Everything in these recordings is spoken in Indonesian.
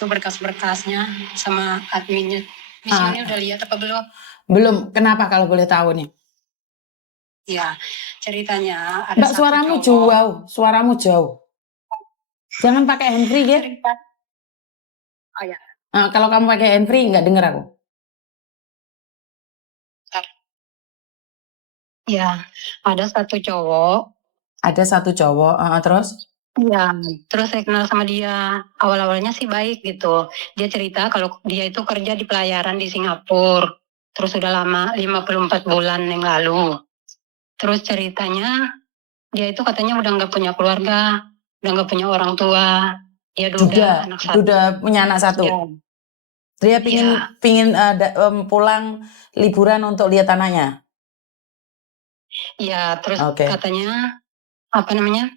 Itu berkas-berkasnya sama adminnya. Miss Yuni udah lihat apa belum? Belum. Kenapa kalau boleh tahu nih? Ya, ceritanya ada Mbak, satu suaramu cowok. jauh. Suaramu jauh. Jangan pakai handfree ya. Oh ya. Kalau kamu pakai handfree nggak denger aku. Ya, ada satu cowok. Ada satu cowok, terus? Iya, terus saya kenal sama dia. Awal-awalnya sih baik gitu. Dia cerita kalau dia itu kerja di pelayaran di Singapura. Terus sudah lama, 54 bulan yang lalu. Terus ceritanya, dia itu katanya udah nggak punya keluarga, udah nggak punya orang tua. Dia duda anak satu. Sudah punya anak satu. Ya. Dia pingin pulang liburan untuk lihat anaknya. Iya, terus katanya apa namanya?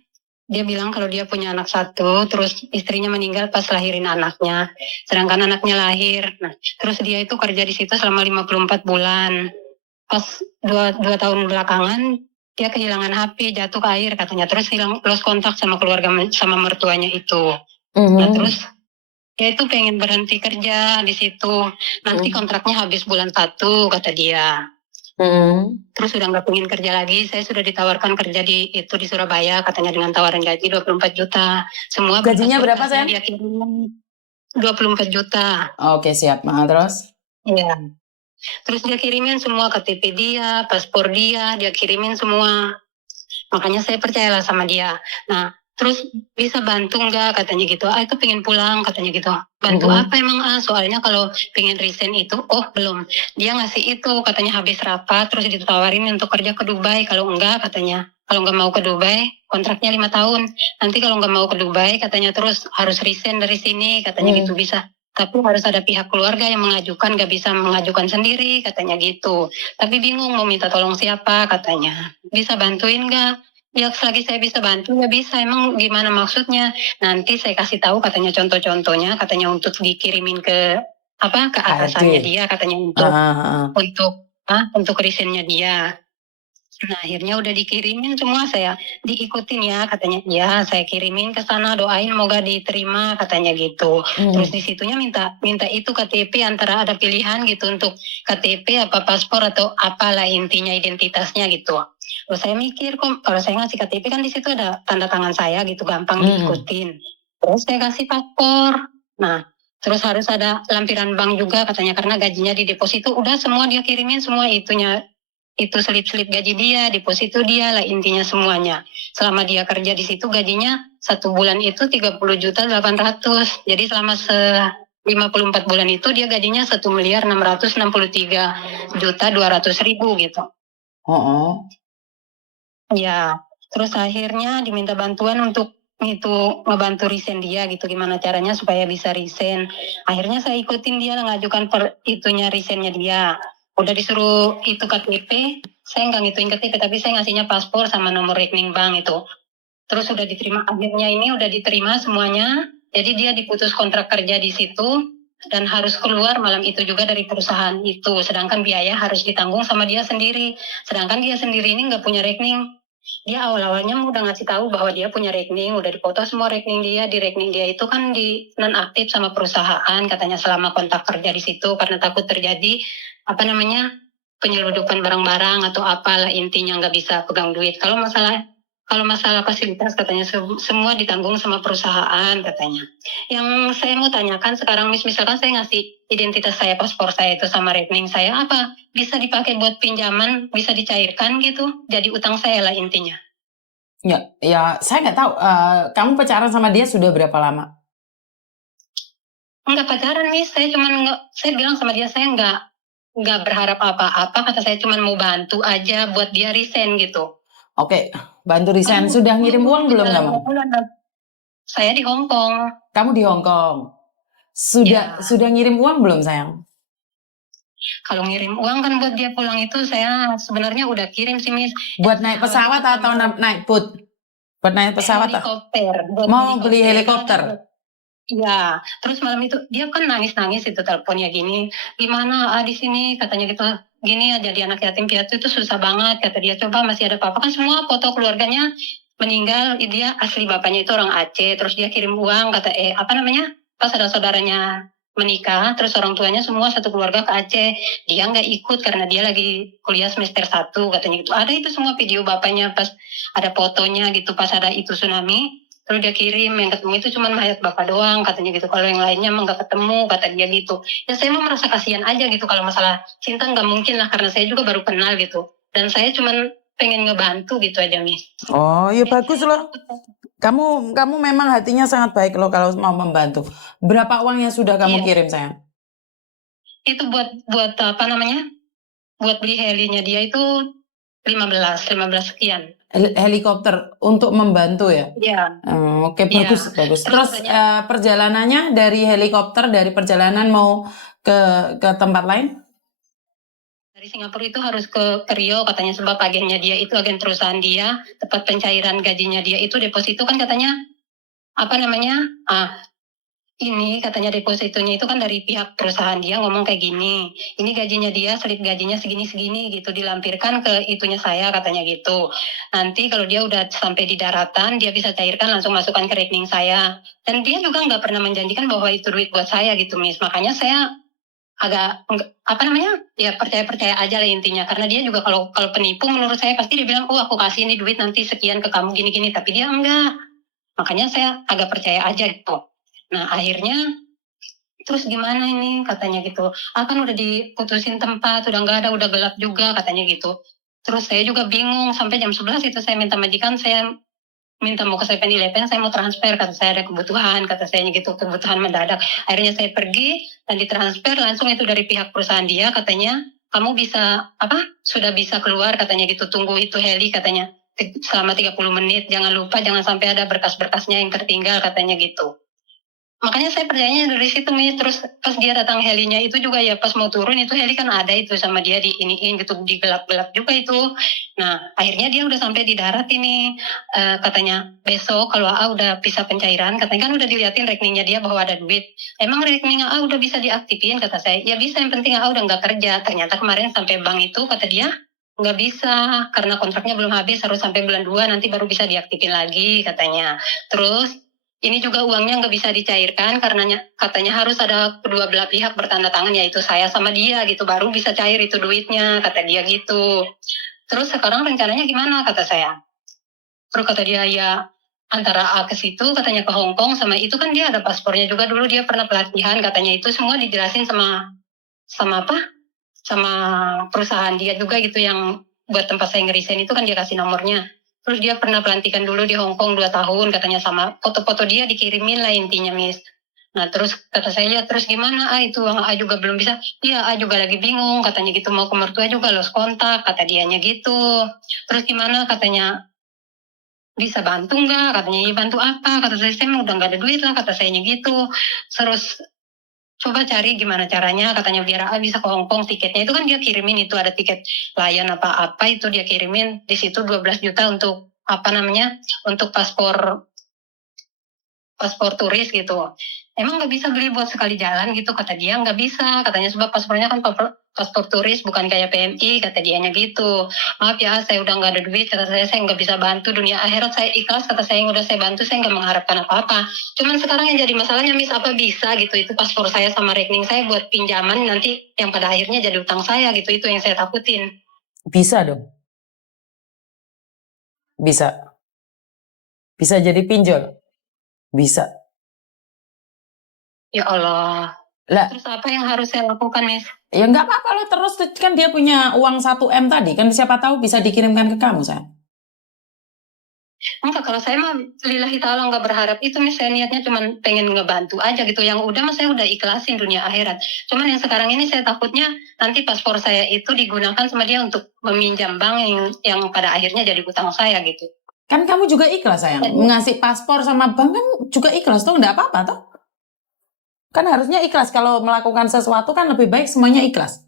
Dia bilang kalau dia punya anak satu, terus istrinya meninggal pas lahirin anaknya. Sedangkan anaknya lahir. Nah, terus dia itu kerja di situ selama 54 bulan. Pas 2 tahun belakangan, dia kehilangan HP, jatuh ke air katanya. Terus lost kontak sama keluarga, sama mertuanya itu. Nah, terus dia itu pengen berhenti kerja di situ. Nanti kontraknya habis bulan 1, kata dia. Terus sudah nggak pengen kerja lagi. Saya sudah ditawarkan kerja di Surabaya, katanya dengan tawaran gaji 24 juta. Semua gajinya berapa, Sayang? Dia kirim 24 juta. Oke, siap. Terus? Iya. Terus dia kirimin semua KTP dia, paspor dia kirimin semua. Makanya saya percayalah sama dia. Nah, terus bisa bantu nggak, katanya gitu. Itu pengen pulang, katanya gitu. Bantu apa emang? Soalnya kalau pengen resign itu, belum. Dia ngasih itu, katanya habis rapat, terus ditawarin untuk kerja ke Dubai. Kalau enggak, katanya. Kalau nggak mau ke Dubai, kontraknya 5 tahun. Nanti kalau nggak mau ke Dubai, katanya terus harus resign dari sini, katanya gitu bisa. Tapi harus ada pihak keluarga yang mengajukan, nggak bisa mengajukan sendiri, katanya gitu. Tapi bingung mau minta tolong siapa, katanya. Bisa bantuin nggak? Ya selagi saya bisa bantu ya bisa. Emang gimana maksudnya? Nanti saya kasih tahu, katanya contoh-contohnya, katanya untuk dikirimin ke atasannya dia, katanya untuk resignnya dia. Nah, akhirnya udah dikirimin semua, saya diikutin ya, katanya. Ya, saya kirimin ke sana, doain moga diterima, katanya gitu. Terus di situnya minta itu KTP, antara ada pilihan gitu untuk KTP apa paspor atau apalah intinya identitasnya gitu. Terus saya mikir, kok kalau saya ngasih KTP kan di situ ada tanda tangan saya gitu, gampang diikutin. Terus saya kasih paspor. Nah, terus harus ada lampiran bank juga, katanya, karena gajinya di deposito. Udah semua dia kirimin, semua itunya. Itu selip-selip gaji dia, deposito dia lah, intinya semuanya. Selama dia kerja di situ gajinya 1 bulan itu 30.800.000. Jadi selama 54 bulan itu dia gajinya 1.663.200.000 gitu. Ya, terus akhirnya diminta bantuan untuk itu ngebantu resign dia gitu, gimana caranya supaya bisa resign. Akhirnya saya ikutin dia ngajukan itunya resignnya dia. Udah disuruh itu KTP, saya nggak ngituin KTP, tapi saya ngasihnya paspor sama nomor rekening bank itu. Terus udah diterima, akhirnya ini udah diterima semuanya. Jadi dia diputus kontrak kerja di situ dan harus keluar malam itu juga dari perusahaan itu. Sedangkan biaya harus ditanggung sama dia sendiri. Sedangkan dia sendiri ini nggak punya rekening. Dia awal-awalnya udah ngasih tahu bahwa dia punya rekening, udah dipoto semua rekening dia. Di rekening dia itu kan di nonaktif sama perusahaan, katanya selama kontrak kerja di situ, karena takut terjadi penyeludupan barang-barang atau apalah, intinya nggak bisa pegang duit. Kalau masalah fasilitas, katanya semua ditanggung sama perusahaan, katanya. Yang saya mau tanyakan sekarang, misalkan saya ngasih identitas saya, paspor saya itu sama rekening saya, apa bisa dipakai buat pinjaman, bisa dicairkan gitu, jadi utang saya lah intinya. Ya saya nggak tahu. Kamu pacaran sama dia sudah berapa lama? Enggak pacaran nih, saya bilang sama dia, saya nggak berharap apa-apa, kata saya cuma mau bantu aja buat dia resign gitu. Oke, bantu resign. Sudah ngirim uang belum kamu? Saya di Hong Kong. Kamu di Hong Kong. Sudah ngirim uang belum, sayang? Kalau ngirim uang kan buat dia pulang itu saya sebenarnya udah kirim sih, Miss. Buat naik pesawat atau naik boat? Buat naik pesawat? Helikopter. Mau beli helikopter? Iya, terus malam itu dia kan nangis-nangis itu teleponnya gini, gimana di sini, katanya gitu, gini ya, jadi anak yatim piatu itu susah banget, kata dia. Coba masih ada apa-apa, kan semua foto keluarganya meninggal, dia asli bapaknya itu orang Aceh, terus dia kirim uang, kata pas ada saudaranya menikah, terus orang tuanya semua satu keluarga ke Aceh. Dia nggak ikut karena dia lagi kuliah semester 1 katanya gitu. Ada itu semua video bapaknya pas ada fotonya gitu pas ada itu tsunami. Terus dia kirim, yang ketemu itu cuma mayat bapak doang katanya gitu. Kalau yang lainnya emang nggak ketemu kata dia gitu. Ya saya mau merasa kasihan aja gitu, kalau masalah cinta nggak mungkin lah karena saya juga baru kenal gitu. Dan saya cuma pengen ngebantu gitu aja, Miss. Oh, ya bagus loh. Kamu memang hatinya sangat baik loh kalau mau membantu. Berapa uang yang sudah kamu Iya. kirim, sayang? Itu buat apa namanya? Buat beli helinya dia itu 15 sekian. Helikopter untuk membantu ya? Iya. Oke, Iya. bagus. Terus Terus katanya perjalanannya dari helikopter, dari perjalanan mau ke tempat lain? dari Singapura itu harus ke Rio katanya, sebab agennya dia itu agen perusahaan dia, tempat pencairan gajinya dia itu deposito kan katanya apa namanya? Ini katanya depositonya itu kan dari pihak perusahaan dia ngomong kayak gini. Ini gajinya dia, slip gajinya segini-segini gitu, dilampirkan ke itunya saya katanya gitu. Nanti kalau dia udah sampai di daratan, dia bisa cairkan langsung masukkan ke rekening saya. Dan dia juga nggak pernah menjanjikan bahwa itu duit buat saya gitu, Miss. Makanya saya agak apa namanya, ya percaya aja lah intinya, karena dia juga kalau penipu menurut saya pasti dia bilang, aku kasih ini duit nanti sekian ke kamu gini-gini, tapi dia enggak. Makanya saya agak percaya aja gitu. Nah akhirnya terus gimana ini katanya gitu, akan udah diputusin tempat, udah nggak ada, udah gelap juga katanya gitu. Terus saya juga bingung, sampai jam 11 itu saya minta majikan, saya minta mau ke 7-Eleven, saya mau transfer, kata saya ada kebutuhan, kata saya gitu, kebutuhan mendadak. Akhirnya saya pergi dan ditransfer langsung itu dari pihak perusahaan dia, katanya kamu bisa sudah bisa keluar katanya gitu, tunggu itu heli katanya selama 30 menit, jangan lupa jangan sampai ada berkas-berkasnya yang tertinggal katanya gitu. Makanya saya percayanya dari situ nih. Terus pas dia datang helinya itu juga ya, pas mau turun itu heli kan ada itu sama dia di iniin gitu, di gelap-gelap juga itu. Nah akhirnya dia udah sampai di darat ini. Katanya besok kalau AA udah bisa pencairan, katanya kan udah diliatin rekeningnya dia bahwa ada duit. Emang rekening AA udah bisa diaktifin, kata saya. Ya bisa, yang penting AA udah nggak kerja. Ternyata kemarin sampai bank itu kata dia nggak bisa karena kontraknya belum habis, harus sampai bulan 2 nanti baru bisa diaktifin lagi katanya. Terus ini juga uangnya nggak bisa dicairkan karena katanya harus ada kedua belah pihak bertanda tangan, yaitu saya sama dia gitu, baru bisa cair itu duitnya, kata dia gitu. Terus sekarang rencananya gimana, kata saya. Terus kata dia ya antara A ke situ, katanya ke Hong Kong, sama itu kan dia ada paspornya juga, dulu dia pernah pelatihan, katanya itu semua dijelasin sama sama perusahaan dia juga gitu, yang buat tempat saya ngerisain itu kan dia kasih nomornya. Terus dia pernah pelantikan dulu di Hong Kong 2 tahun katanya, sama foto-foto dia dikirimin lah intinya, Miss. Nah terus kata saya, terus gimana itu A juga belum bisa. Iya A juga lagi bingung katanya gitu, mau ke mertua juga lost kontak kata dianya gitu. Terus gimana katanya, bisa bantu nggak katanya. Ya bantu apa, kata saya udah nggak ada duit lah kata saya gitu. Terus coba cari gimana caranya katanya biar A bisa ke Hong Kong, tiketnya itu kan dia kirimin, itu ada tiket Lion apa itu dia kirimin, di situ 12 juta untuk untuk paspor turis gitu. Emang nggak bisa beli buat sekali jalan gitu, kata dia. Nggak bisa katanya, sebab paspornya kan paspor turis, bukan kayak PMI, kata dianya gitu. Maaf ya saya udah nggak ada duit, kata saya nggak bisa bantu, dunia akhirat saya ikhlas, kata saya, yang udah saya bantu saya nggak mengharapkan apa-apa. Cuman sekarang yang jadi masalahnya, Miss, apa bisa gitu itu paspor saya sama rekening saya buat pinjaman nanti yang pada akhirnya jadi utang saya gitu, itu yang saya takutin. Bisa dong. Bisa jadi pinjol. Bisa. Ya Allah. Lah, Terus apa yang harus saya lakukan, Miss? ya nggak apa-apa lo terus, kan dia punya uang 1 M tadi, kan siapa tahu bisa dikirimkan ke kamu, sayang. Enggak, kalau saya mah lillahi ta'ala nggak berharap itu, Miss. Saya niatnya cuma pengen ngebantu aja gitu. Yang udah mas saya udah ikhlasin dunia akhirat. Cuman yang sekarang ini saya takutnya nanti paspor saya itu digunakan sama dia untuk meminjam bank yang pada akhirnya jadi utang saya gitu. Kan kamu juga ikhlas, sayang. Ngasih paspor sama bank kan juga ikhlas tuh, nggak apa-apa toh. Kan harusnya ikhlas, kalau melakukan sesuatu kan lebih baik semuanya ikhlas.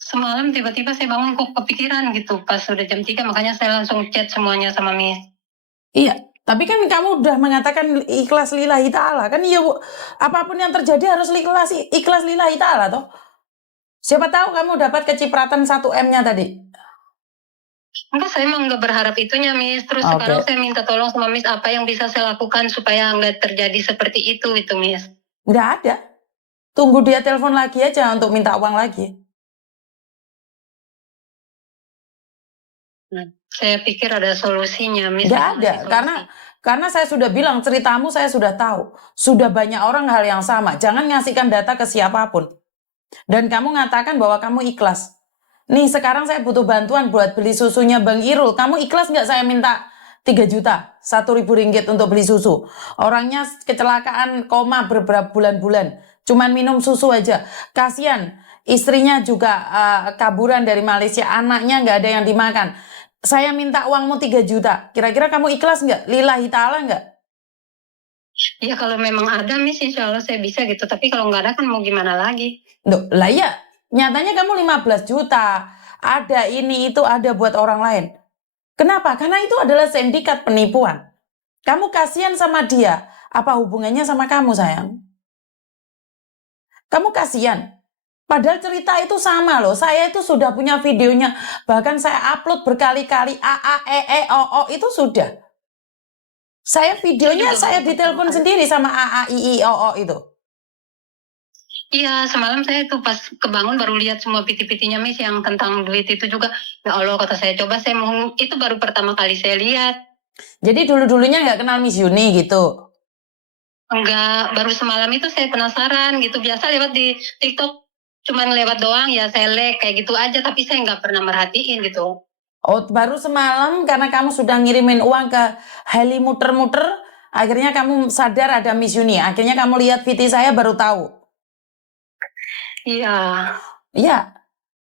Semalam tiba-tiba saya bangun kok kepikiran gitu pas udah jam 3, makanya saya langsung chat semuanya sama Miss. Iya, tapi kan kamu udah mengatakan ikhlas lillahi ta'ala, kan ya apapun yang terjadi harus ikhlas lillahi ta'ala toh. Siapa tahu kamu dapat kecipratan 1 M-nya tadi. Enggak, saya emang nggak berharap itunya, Miss. Terus Oke. sekarang saya minta tolong sama Miss, apa yang bisa saya lakukan supaya nggak terjadi seperti itu, Miss. Nggak ada. Tunggu dia telepon lagi aja untuk minta uang lagi. Nah, saya pikir ada solusinya, Miss. Nggak Ada ada, ngasih solusi. karena saya sudah bilang ceritamu saya sudah tahu. Sudah banyak orang hal yang sama. Jangan ngasihkan data ke siapapun. Dan kamu ngatakan bahwa kamu ikhlas. Nih sekarang saya butuh bantuan buat beli susunya Bang Irul. Kamu ikhlas nggak saya minta 3 juta, 1.000 ringgit untuk beli susu? Orangnya kecelakaan koma beberapa bulan-bulan. Cuman minum susu aja. Kasian, istrinya juga kaburan dari Malaysia. Anaknya nggak ada yang dimakan. Saya minta uangmu 3 juta. Kira-kira kamu ikhlas nggak? Lillahi ta'ala nggak? Ya kalau memang ada, Miss, insya Allah saya bisa gitu. Tapi kalau nggak ada kan mau gimana lagi? Duh, lah ya, nyatanya kamu 15 juta. Ada ini itu ada buat orang lain. Kenapa? Karena itu adalah sindikat penipuan. Kamu kasihan sama dia. Apa hubungannya sama kamu, sayang? Kamu kasihan. Padahal cerita itu sama loh. Saya itu sudah punya videonya. Bahkan saya upload berkali-kali. A, A, E, E, O, O itu sudah. Saya videonya saya ditelepon sendiri sama A, A, I, I, O, O itu. Iya, semalam saya tuh pas kebangun baru lihat semua piti-pitinya, Miss, yang tentang duit itu juga. Ya Allah, kata saya, coba saya mau, itu baru pertama kali saya lihat. Jadi dulu-dulunya nggak kenal Miss Yuni gitu? Enggak, baru semalam itu saya penasaran gitu. Biasa lewat di TikTok, cuman lewat doang ya, saya like kayak gitu aja. Tapi saya nggak pernah merhatiin gitu. Oh, baru semalam karena kamu sudah ngirimin uang ke Heli muter-muter, akhirnya kamu sadar ada Miss Yuni. Akhirnya kamu lihat VT saya baru tahu. Iya. Iya,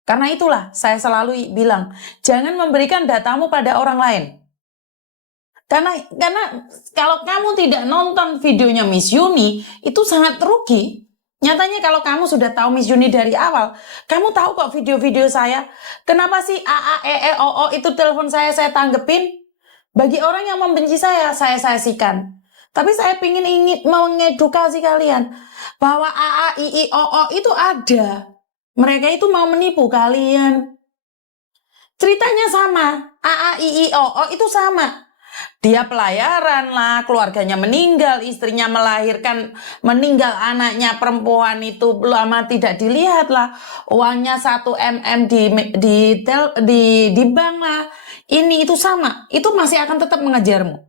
karena itulah saya selalu bilang, jangan memberikan datamu pada orang lain. Karena kalau kamu tidak nonton videonya Miss Yuni, itu sangat rugi. Nyatanya kalau kamu sudah tahu Miss Yuni dari awal, kamu tahu kok video-video saya. Kenapa sih A, A, E, E, O, O itu telepon saya tanggepin? Bagi orang yang membenci saya sikan. Tapi saya ingin mengedukasi kalian bahwa A, A, I, I, O, O itu ada. Mereka itu mau menipu kalian. Ceritanya sama. A, A, I, I, O, O itu sama. Dia pelayaran lah, keluarganya meninggal, istrinya melahirkan, meninggal anaknya perempuan itu lama tidak dilihat lah. Uangnya 1 mm di bank lah. Ini itu sama, itu masih akan tetap mengejarmu.